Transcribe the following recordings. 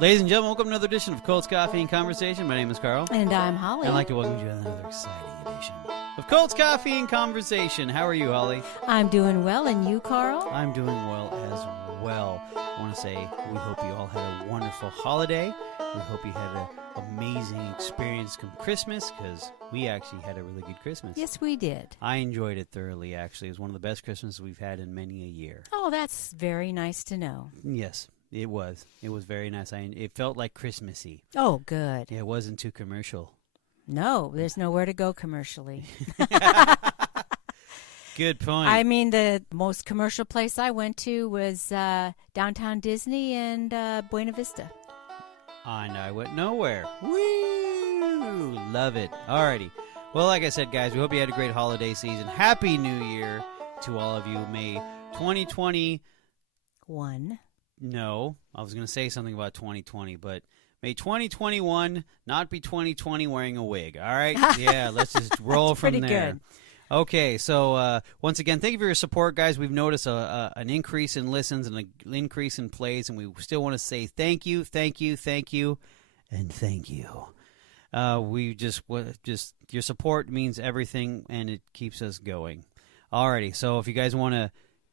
Ladies and gentlemen, welcome to another edition of Colts Coffee and Conversation. My name is Carl. And I'm Holly. And I'd like to welcome you to another exciting edition of Colts Coffee and Conversation. How are you, Holly? I'm doing well, and you, Carl? I'm doing well as well. I want to say we hope you all had a wonderful holiday. We hope you had an amazing experience come Christmas, because we actually had a really good Christmas. Yes, we did. I enjoyed it thoroughly, actually. It was one of the best Christmases we've had in many a year. Oh, that's very nice to know. Yes. It was. It was very nice. It felt like Christmassy. Oh, good. Yeah, it wasn't too commercial. No, there's nowhere to go commercially. Good point. I mean, the most commercial place I went to was downtown Disney and Buena Vista. And I went nowhere. Woo! Love it. Alrighty. Well, like I said, guys, we hope you had a great holiday season. Happy New Year to all of you. May 2021. No, I was going to say something about 2020, but may 2021 not be 2020 wearing a wig, all right? Yeah, let's just roll from pretty there. Good. Okay, so once again, thank you for your support, guys. We've noticed an increase in listens and an increase in plays, and we still want to say thank you, thank you, thank you, and thank you. We just your support means everything, and it keeps us going. Alrighty, so if you guys want to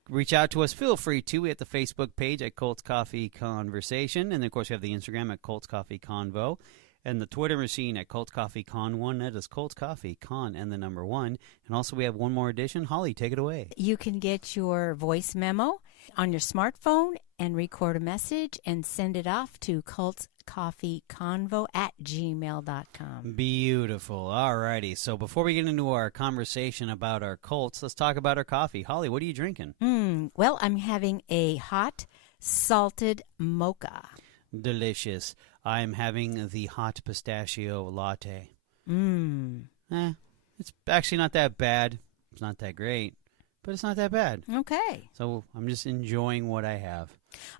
reach out to us, feel free to. We have the Facebook page at Colts Coffee Conversation. And, of course, we have the Instagram at Colts Coffee Convo. And the Twitter machine at Colts Coffee Con 1. That is Colts Coffee Con and the number 1. And also we have one more edition. Holly, take it away. You can get your voice memo on your smartphone and record a message and send it off to coltscoffeeconvo@gmail.com. Beautiful. All righty. So before we get into our conversation about our Colts, let's talk about our coffee. Holly, what are you drinking? Well, I'm having a hot salted mocha. Delicious. I'm having the hot pistachio latte. It's actually not that bad. It's not that great, but it's not that bad. Okay. So I'm just enjoying what I have.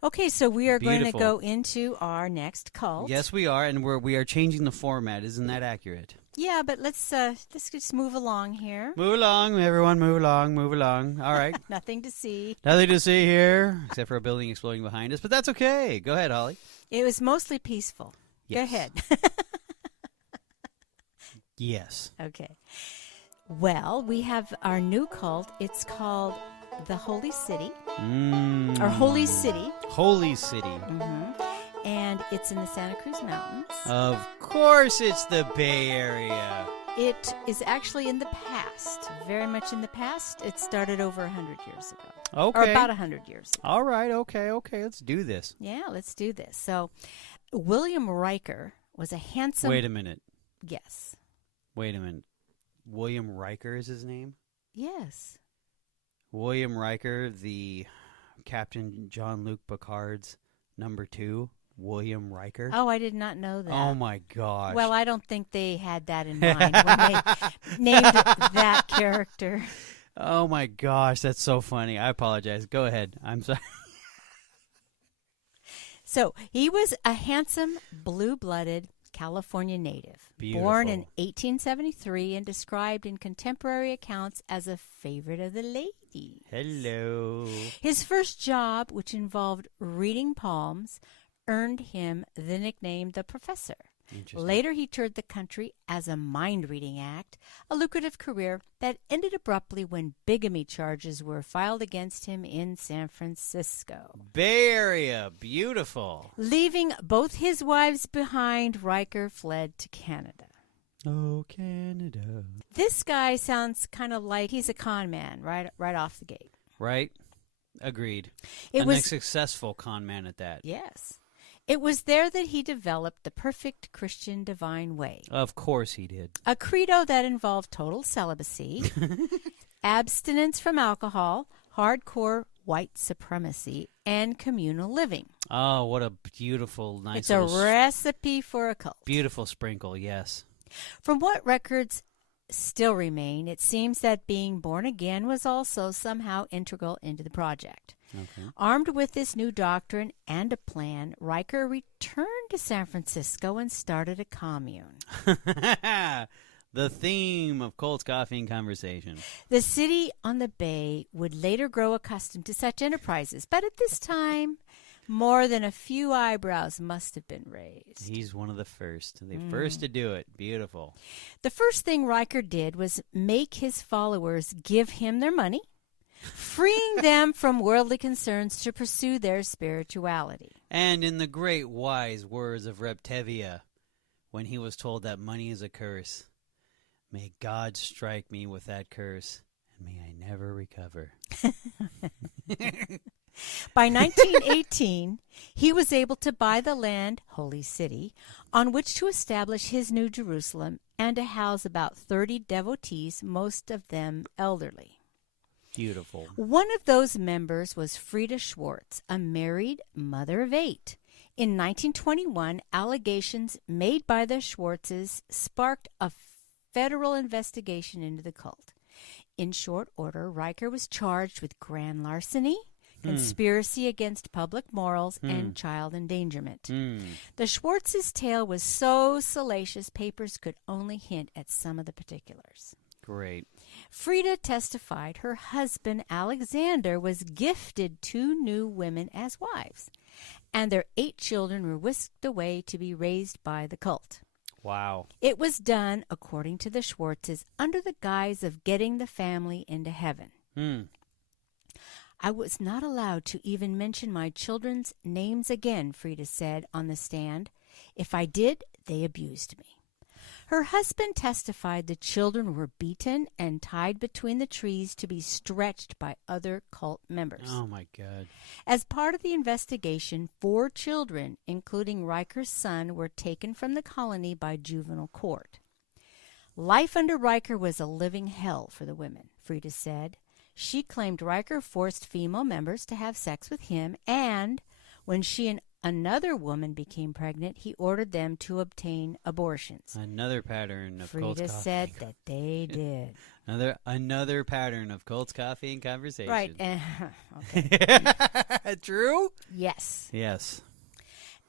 Okay, so we are Beautiful. going to go into our next cult. Yes, we are, and we are changing the format. Isn't that accurate? Yeah, but let's just move along here. Move along, everyone. Move along. Move along. All right. Nothing to see. Nothing to see here, except for a building exploding behind us. But that's okay. Go ahead, Holly. It was mostly peaceful. Yes. Go ahead. Yes. Okay. Well, we have our new cult. It's called the Holy City, or Holy City. Holy City. Mm-hmm. And it's in the Santa Cruz Mountains. Of course it's the Bay Area. It is actually in the past, very much in the past. It started over 100 years ago. Okay. Or about 100 years ago. All right. Okay. Let's do this. Yeah, let's do this. So, William Riker was a handsome... Wait a minute. Yes. Wait a minute. William Riker is his name? Yes. William Riker, the Captain Jean-Luc Picard's number 2, William Riker. Oh, I did not know that. Oh, my gosh. Well, I don't think they had that in mind when they named that character. Oh, my gosh. That's so funny. I apologize. Go ahead. I'm sorry. So, he was a handsome, blue-blooded California native. Beautiful. Born in 1873 and described in contemporary accounts as a favorite of the ladies. Hello. His first job, which involved reading palms, earned him the nickname the Professor. Later, he toured the country as a mind-reading act, a lucrative career that ended abruptly when bigamy charges were filed against him in San Francisco. Bay Area. Beautiful. Leaving both his wives behind, Riker fled to Canada. Oh, Canada. This guy sounds kind of like he's a con man right off the gate. Right? Agreed. It A was successful con man at that. Yes. It was there that he developed the perfect Christian divine way. Of course he did. A credo that involved total celibacy, abstinence from alcohol, hardcore white supremacy, and communal living. Oh, what a beautiful, nice It's a recipe for a cult. beautiful sprinkle, yes. From what records still remain, it seems that being born again was also somehow integral into the project. Okay. Armed with this new doctrine and a plan, Riker returned to San Francisco and started a commune. The theme of Colts Coffee and Conversation. The city on the bay would later grow accustomed to such enterprises, but at this time, More than a few eyebrows must have been raised. He's one of the first. The first to do it. Beautiful. The first thing Riker did was make his followers give him their money, freeing them from worldly concerns to pursue their spirituality. And in the great wise words of Reptevia, when he was told that money is a curse, may God strike me with that curse, and may I never recover. By 1918, he was able to buy the land, Holy City, on which to establish his New Jerusalem and to house about 30 devotees, most of them elderly. Beautiful. One of those members was Frida Schwartz, a married mother of 8. In 1921, allegations made by the Schwartzes sparked a federal investigation into the cult. In short order, Riker was charged with grand larceny, conspiracy against public morals, and child endangerment. The Schwartzes' tale was so salacious, papers could only hint at some of the particulars. Great. Frida testified her husband, Alexander, was gifted 2 new women as wives, and their 8 children were whisked away to be raised by the cult. Wow. It was done, according to the Schwartzes, under the guise of getting the family into heaven. I was not allowed to even mention my children's names again, Frida said on the stand. If I did, they abused me. Her husband testified the children were beaten and tied between the trees to be stretched by other cult members. Oh, my God. As part of the investigation, 4 children, including Riker's son, were taken from the colony by juvenile court. Life under Riker was a living hell for the women, Frida said. She claimed Riker forced female members to have sex with him, and when she and another woman became pregnant, he ordered them to obtain abortions. Another pattern of Colts Frida coffee. said that they did. Another pattern of Colts coffee and conversation. Right. Okay. True? Yes. Yes.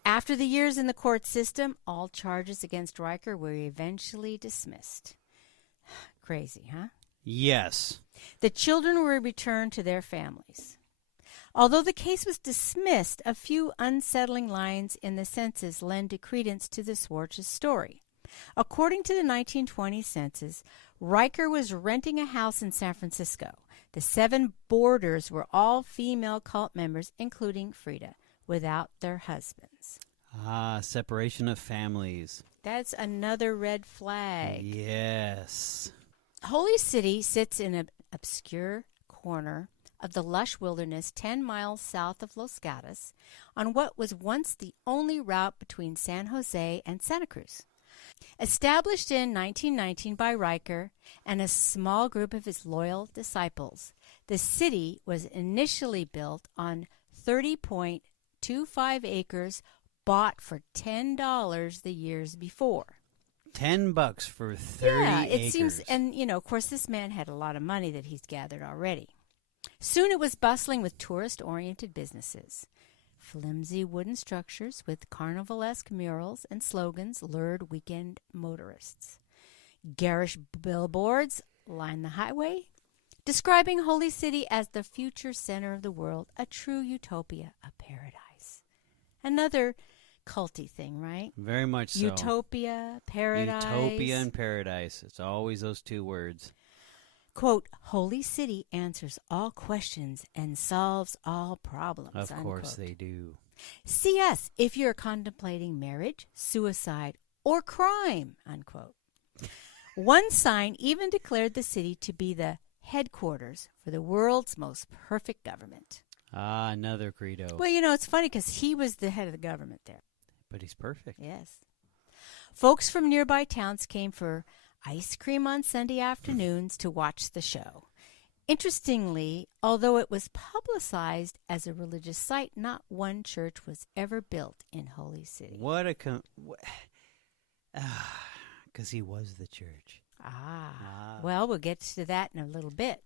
After the years in the court system, all charges against Riker were eventually dismissed. Crazy, huh? Yes. The children were returned to their families. Although the case was dismissed, a few unsettling lines in the census lend credence to the Schwartz's story. According to the 1920 census, Riker was renting a house in San Francisco. The 7 boarders were all female cult members, including Frida, without their husbands. Ah, separation of families. That's another red flag. Yes. Holy City sits in an obscure corner of the lush wilderness 10 miles south of Los Gatos on what was once the only route between San Jose and Santa Cruz. Established in 1919 by Riker and a small group of his loyal disciples, the city was initially built on 30.25 acres bought for $10 the years before. $10 for 30 acres. Seems, and of course, this man had a lot of money that he's gathered already. Soon it was bustling with tourist-oriented businesses. Flimsy wooden structures with carnivalesque murals and slogans lured weekend motorists. Garish billboards lined the highway, describing Holy City as the future center of the world, a true utopia, a paradise. Another culty thing, right? Very much so. Utopia, paradise. Utopia and paradise. It's always those 2 words. Quote, Holy City answers all questions and solves all problems. Of unquote. course they do. See us if you're contemplating marriage, suicide, or crime, unquote. One sign even declared the city to be the headquarters for the world's most perfect government. Ah, another credo. Well, it's funny because he was the head of the government there. But he's perfect. Yes. Folks from nearby towns came for ice cream on Sunday afternoons to watch the show. Interestingly, although it was publicized as a religious site, not one church was ever built in Holy City. What a... because he was the church. Well, we'll get to that in a little bit.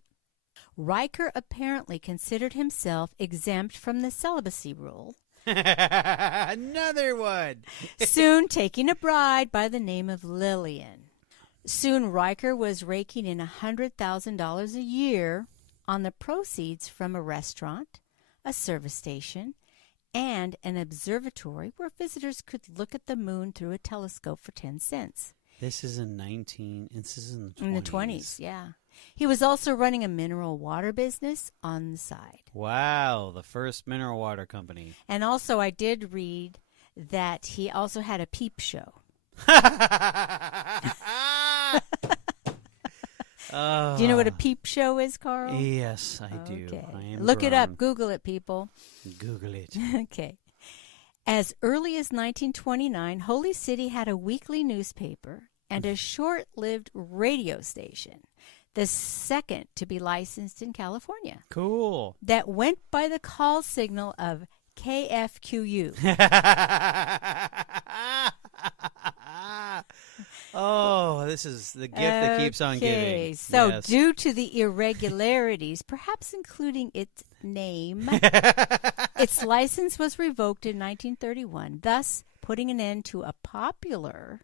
Riker apparently considered himself exempt from the celibacy rule. Another one! Soon taking a bride by the name of Lillian. Soon Riker was raking in $100,000 a year on the proceeds from a restaurant, a service station, and an observatory where visitors could look at the moon through a telescope for 10 cents. This is in the 20s. In the 20s, yeah. He was also running a mineral water business on the side. Wow, the first mineral water company. And also, I did read that he also had a peep show. Do you know what a peep show is, Carl? Yes, I do. I am Look grown. it up. Google it, people. Google it. Okay. As early as 1929, Holy City had a weekly newspaper and a short-lived radio station, the second to be licensed in California. Cool. That went by the call signal of KFQU. Oh, this is the gift that keeps on giving. So Yes. due to the irregularities, perhaps including its name, its license was revoked in 1931, thus putting an end to a popular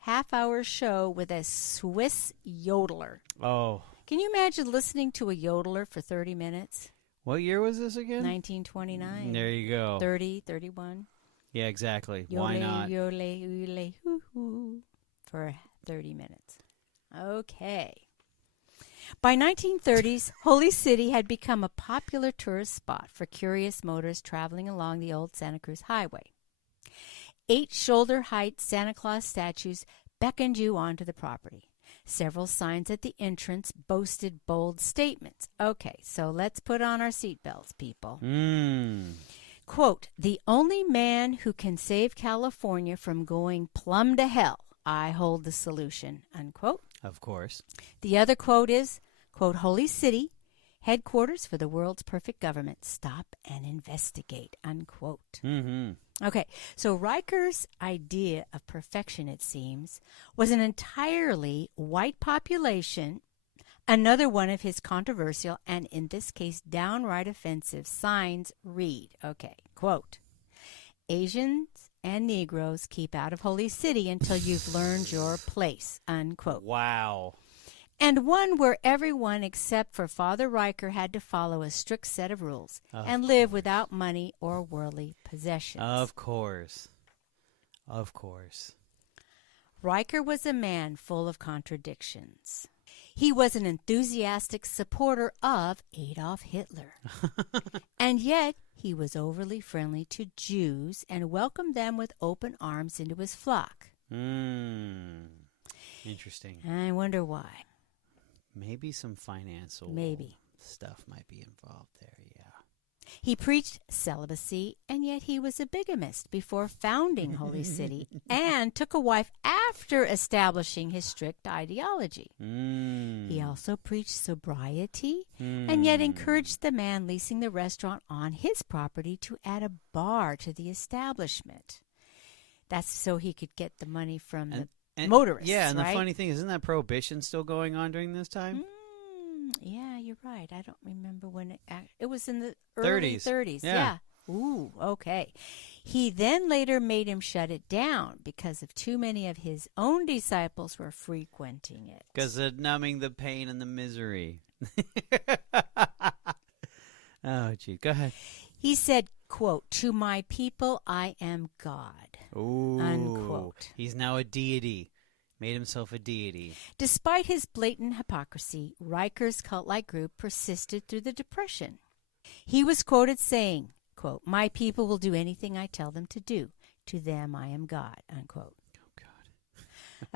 half-hour show with a Swiss yodeler. Oh. Can you imagine listening to a yodeler for 30 minutes? What year was this again? 1929. There you go. 30, 31. Yeah, exactly. Yole, Why not? Yole, yole, hoo, hoo, for 30 minutes. Okay. By 1930s, Holy City had become a popular tourist spot for curious motorists traveling along the old Santa Cruz Highway. 8 shoulder-height Santa Claus statues beckoned you onto the property. Several signs at the entrance boasted bold statements. Okay, so let's put on our seatbelts, people. Quote, "The only man who can save California from going plumb to hell, I hold the solution," unquote. Of course. The other quote is, quote, "Holy City, headquarters for the world's perfect government. Stop and investigate," unquote. Okay, so Riker's idea of perfection, it seems, was an entirely white population. Another one of his controversial and, in this case, downright offensive signs read, okay, quote, "Asians and Negroes keep out of Holy City until you've learned your place," unquote. Wow. And one where everyone except for Father Riker had to follow a strict set of rules and live without money or worldly possessions. Of course. Of course. Riker was a man full of contradictions. He was an enthusiastic supporter of Adolf Hitler. And yet, he was overly friendly to Jews and welcomed them with open arms into his flock. Interesting. I wonder why. Maybe some financial stuff might be involved there, yeah. He preached celibacy, and yet he was a bigamist before founding Holy City and took a wife after establishing his strict ideology. He also preached sobriety and yet encouraged the man leasing the restaurant on his property to add a bar to the establishment. That's so he could get the money from the motorists, yeah, and right? the funny thing, isn't that prohibition still going on during this time? Yeah, you're right. I don't remember when it was in the early 30s. Yeah. Ooh, okay. He then later made him shut it down because of too many of his own disciples were frequenting it. Because of numbing the pain and the misery. Oh, gee. Go ahead. He said, quote, "To my people I am God," Ooh. unquote. He's now a deity. Made himself a deity. Despite his blatant hypocrisy, Riker's cult-like group persisted through the Depression. He was quoted saying, quote, "My people will do anything I tell them to do. To them I am God," unquote. Oh, God.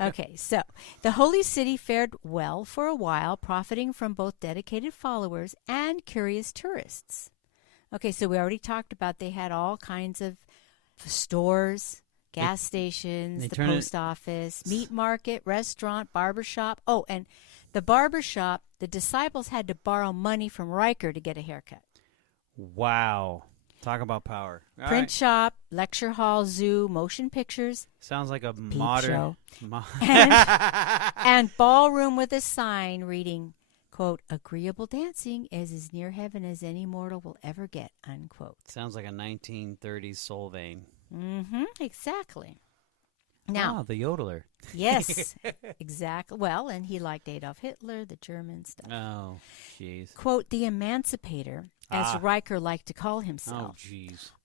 Okay, so the Holy City fared well for a while, profiting from both dedicated followers and curious tourists. Okay, so we already talked about they had all kinds of stores, gas stations, the post office, meat market, restaurant, barbershop. Oh, and the barbershop, the disciples had to borrow money from Riker to get a haircut. Wow. Talk about power. All Print right. shop, lecture hall, zoo, motion pictures. Sounds like a Peep modern... show. And ballroom with a sign reading, quote, "Agreeable dancing is as near heaven as any mortal will ever get," unquote. Sounds like a 1930s soul vein. Exactly. Now, the yodeler. yes, exactly. Well, and he liked Adolf Hitler, the German stuff. Oh, jeez. Quote, the Emancipator, as Riker liked to call himself,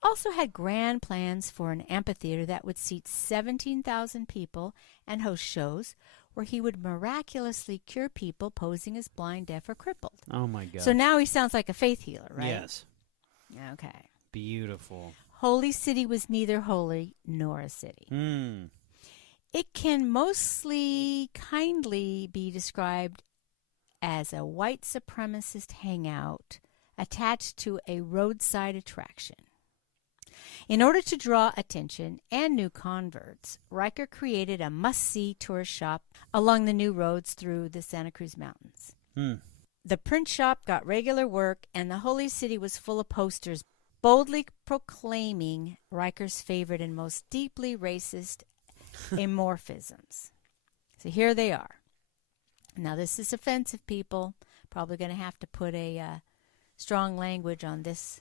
also had grand plans for an amphitheater that would seat 17,000 people and host shows where he would miraculously cure people posing as blind, deaf, or crippled. Oh, my God. So now he sounds like a faith healer, right? Yes. Okay. Beautiful. Holy City was neither holy nor a city. It can mostly kindly be described as a white supremacist hangout attached to a roadside attraction. In order to draw attention and new converts, Riker created a must-see tourist shop along the new roads through the Santa Cruz Mountains. The print shop got regular work, and the Holy City was full of posters boldly proclaiming Riker's favorite and most deeply racist amorphisms. So here they are. Now, this is offensive, people. Probably going to have to put a strong language on this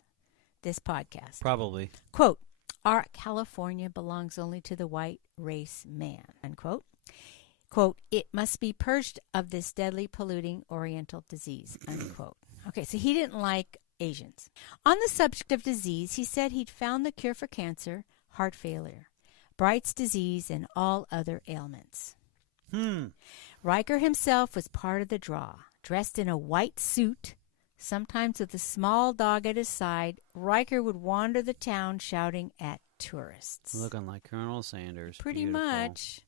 podcast. Probably. Quote, our California belongs only to the white race man, unquote. Quote, it must be purged of this deadly polluting oriental disease, unquote. Okay, so he didn't like Asians. On the subject of disease, he said he'd found the cure for cancer, heart failure, Bright's disease, and all other ailments. Riker himself was part of the draw. Dressed in a white suit, sometimes with a small dog at his side, Riker would wander the town shouting at tourists. Looking like Colonel Sanders. Pretty Beautiful. much.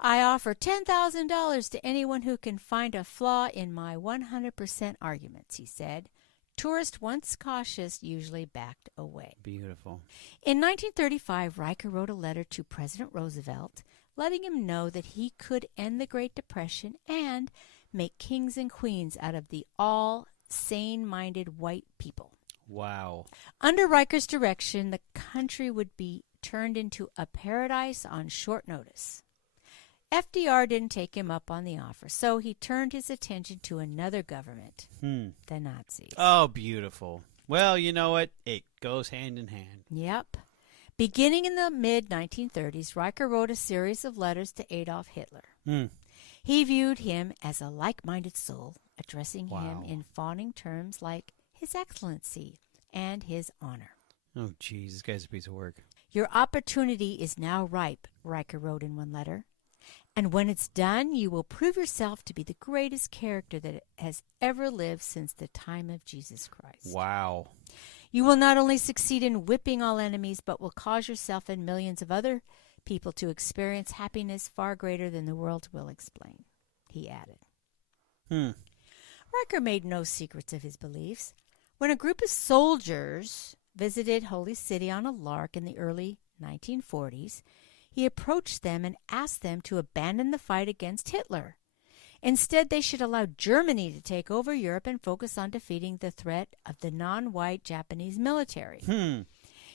I offer $10,000 to anyone who can find a flaw in my 100% arguments, he said. Tourists, once cautious, usually backed away. Beautiful. In 1935, Riker wrote a letter to President Roosevelt letting him know that he could end the Great Depression and make kings and queens out of the all sane-minded white people. Wow. Under Riker's direction, the country would be turned into a paradise on short notice. FDR didn't take him up on the offer, so he turned his attention to another government, the Nazis. Oh, beautiful. Well, you know what? It goes hand in hand. Yep. Beginning in the mid-1930s, Riker wrote a series of letters to Adolf Hitler. He viewed him as a like-minded soul, addressing him in fawning terms like His Excellency and His Honor. Oh, geez, this guy's a piece of work. Your opportunity is now ripe, Riker wrote in one letter. And when it's done, you will prove yourself to be the greatest character that has ever lived since the time of Jesus Christ. Wow. You will not only succeed in whipping all enemies, but will cause yourself and millions of other people to experience happiness far greater than the world will explain, he added. Riker made no secrets of his beliefs. When a group of soldiers visited Holy City on a lark in the early 1940s, he approached them and asked them to abandon the fight against Hitler. Instead, they should allow Germany to take over Europe and focus on defeating the threat of the non-white Japanese military.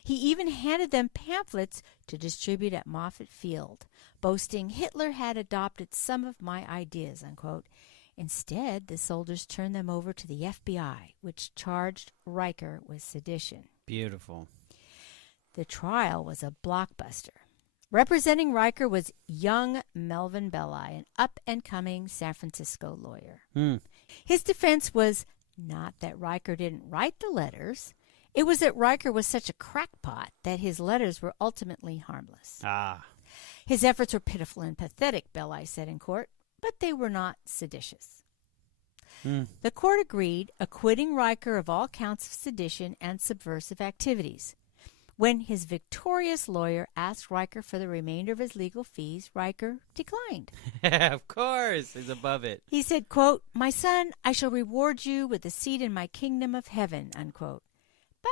He even handed them pamphlets to distribute at Moffett Field, boasting Hitler had adopted some of my ideas, unquote. Instead, the soldiers turned them over to the FBI, which charged Riker with sedition. Beautiful. The trial was a blockbuster. Representing Riker was young Melvin Belli, an up-and-coming San Francisco lawyer. His defense was not that Riker didn't write the letters. It was that Riker was such a crackpot that his letters were ultimately harmless. His efforts were pitiful and pathetic, Belli said in court, but they were not seditious. The court agreed, acquitting Riker of all counts of sedition and subversive activities. When his victorious lawyer asked Riker for the remainder of his legal fees, Riker declined. Of course, he's above it. He said, quote, my son, I shall reward you with a seat in my kingdom of heaven, unquote.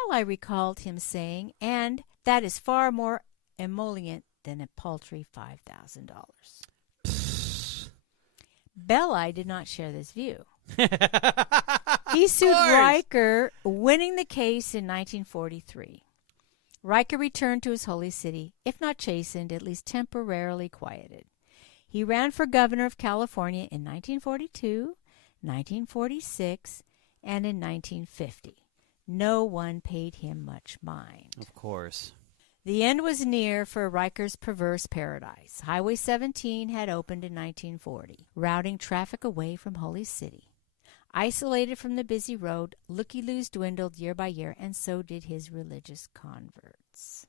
Belli recalled him saying, and that is far more emollient than a paltry $5,000. Belli did not share this view. He sued Riker, winning the case in 1943. Riker returned to his holy city, if not chastened, at least temporarily quieted. He ran for governor of California in 1942, 1946, and in 1950. No one paid him much mind. Of course. The end was near for Riker's perverse paradise. Highway 17 had opened in 1940, routing traffic away from Holy City. Isolated from the busy road, looky-loos dwindled year by year, and so did his religious converts.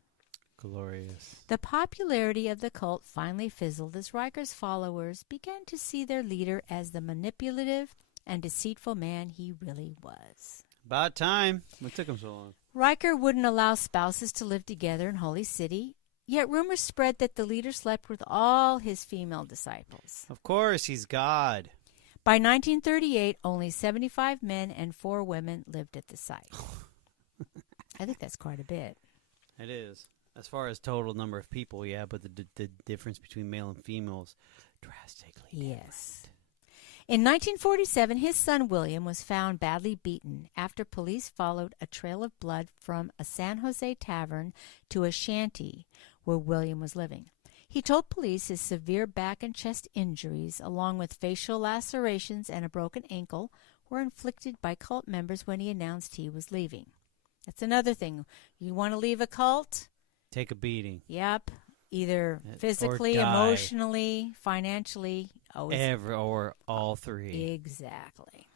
Glorious. The popularity of the cult finally fizzled as Riker's followers began to see their leader as the manipulative and deceitful man he really was. About time. What took him so long? Riker wouldn't allow spouses to live together in Holy City, yet rumors spread that the leader slept with all his female disciples. Of course, he's God. By 1938, only 75 men and 4 women lived at the site. I think that's quite a bit. It is. As far as total number of people, yeah, but the difference between male and female is drastically different. Yes. In 1947, his son William was found badly beaten after police followed a trail of blood from a San Jose tavern to a shanty where William was living. He told police his severe back and chest injuries, along with facial lacerations and a broken ankle, were inflicted by cult members when he announced he was leaving. That's another thing. You want to leave a cult? Take a beating. Yep. Either physically, emotionally, financially. Or all three. Exactly.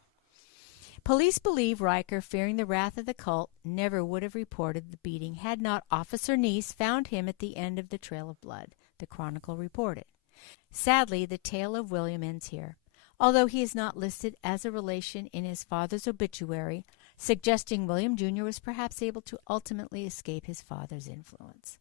Police believe Riker, fearing the wrath of the cult, never would have reported the beating had not Officer Neese found him at the end of the trail of blood, the Chronicle reported. Sadly, the tale of William ends here, although he is not listed as a relation in his father's obituary, suggesting William Jr. was perhaps able to ultimately escape his father's influence.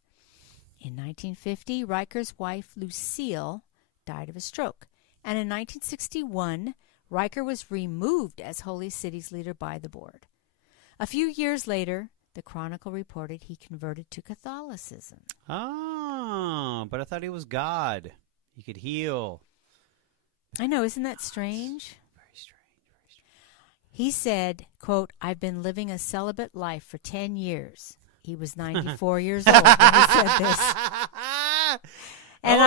In 1950, Riker's wife, Lucille, died of a stroke, and in 1961, Riker was removed as Holy City's leader by the board. A few years later, the Chronicle reported he converted to Catholicism. Ah, but I thought he was God. He could heal. I know, isn't that strange? Very strange, very strange. He said, quote, "I've been living a celibate life for 10 years. He was 94 years old when he said this. And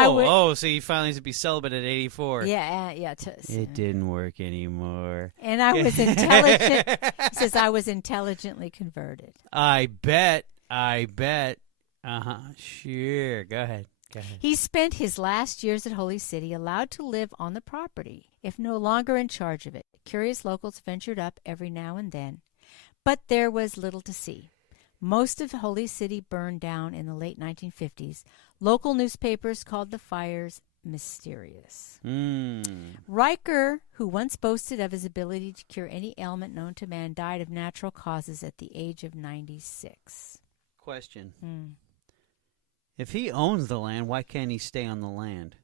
so he finally used to be celibate at 84. Yeah. It didn't work anymore. And I was intelligent. He says, I was intelligently converted. I bet. Sure. Go ahead. He spent his last years at Holy City allowed to live on the property, if no longer in charge of it. Curious locals ventured up every now and then, but there was little to see. Most of Holy City burned down in the late 1950s. Local newspapers called the fires mysterious. Riker, who once boasted of his ability to cure any ailment known to man, died of natural causes at the age of 96. Question. If he owns the land, why can't he stay on the land?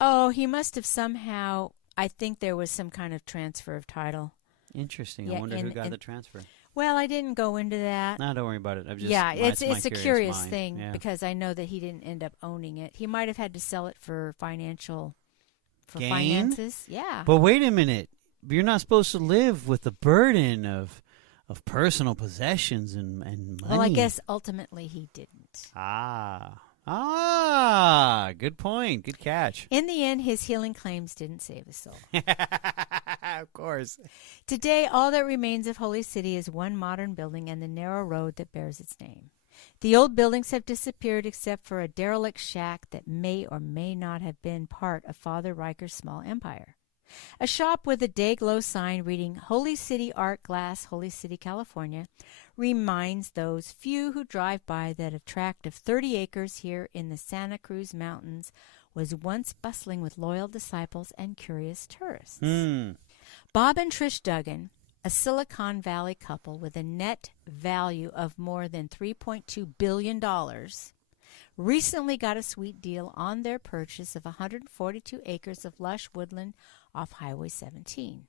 Oh, he must have somehow, I think there was some kind of transfer of title. Interesting. I wonder who got the transfer. Well, I didn't go into that. No, don't worry about it. It's a curious thing because I know that he didn't end up owning it. He might have had to sell it for finances. Yeah. But wait a minute. You're not supposed to live with the burden of personal possessions and money. Well, I guess ultimately he didn't. Good point. Good catch. In the end, his healing claims didn't save his soul. Of course. Today, all that remains of Holy City is one modern building and the narrow road that bears its name. The old buildings have disappeared except for a derelict shack that may or may not have been part of Father Riker's small empire. A shop with a day-glow sign reading Holy City Art Glass, Holy City, California, reminds those few who drive by that a tract of 30 acres here in the Santa Cruz Mountains was once bustling with loyal disciples and curious tourists. Bob and Trish Duggan, a Silicon Valley couple with a net value of more than $3.2 billion, recently got a sweet deal on their purchase of 142 acres of lush woodland off Highway 17.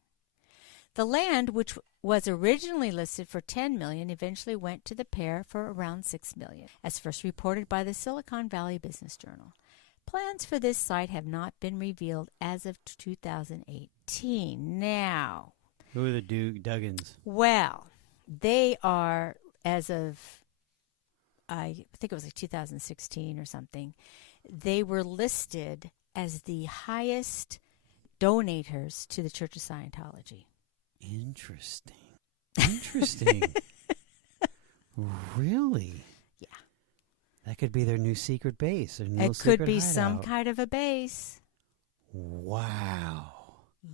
The land, which was originally listed for $10 million, eventually went to the pair for around $6 million, as first reported by the Silicon Valley Business Journal. Plans for this site have not been revealed as of 2018. Now, who are the Duggans? Well, they are, as of, I think it was like 2016 or something, they were listed as the highest donators to the Church of Scientology. Interesting. Really? Yeah. That could be their new secret base. Their new It could be some kind of a base. Wow.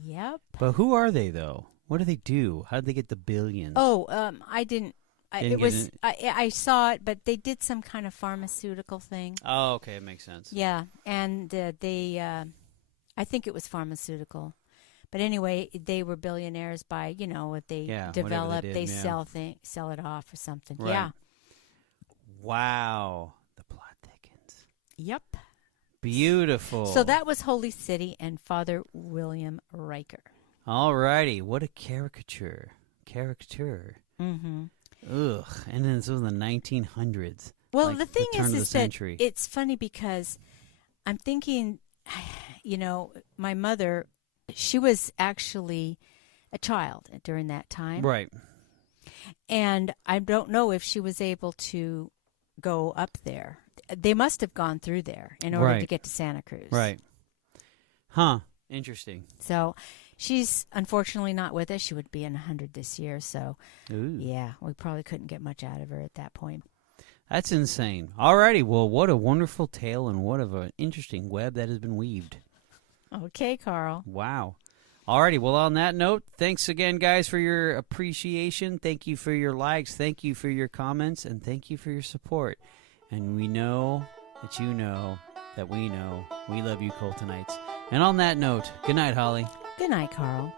Yep. But who are they, though? What do they do? How did they get the billions? Oh, I didn't. I saw it, but they did some kind of pharmaceutical thing. Oh, okay, it makes sense. Yeah, and I think it was pharmaceutical. But anyway, they were billionaires by, what they develop, they sell it off or something. Right. Yeah. Wow. The plot thickens. Yep. Beautiful. So that was Holy City and Father William Riker. All righty. What a caricature. Mm-hmm. Ugh. And then this was in the 1900s. Well, like the thing the turn of is the that century. it's funny because I'm thinking, my mother, she was actually a child during that time. Right. And I don't know if she was able to go up there. They must have gone through there in order to get to Santa Cruz. Right. Huh. Interesting. So she's unfortunately not with us. She would be in 100 this year. So, yeah, we probably couldn't get much out of her at that point. That's insane. All righty. Well, what a wonderful tale and what of an interesting web that has been weaved. Okay, Carl. Wow. Alrighty, well, on that note, thanks again, guys, for your appreciation. Thank you for your likes. Thank you for your comments. And thank you for your support. And we know that you know that we know we love you, Coltonites. And on that note, good night, Holly. Good night, Carl.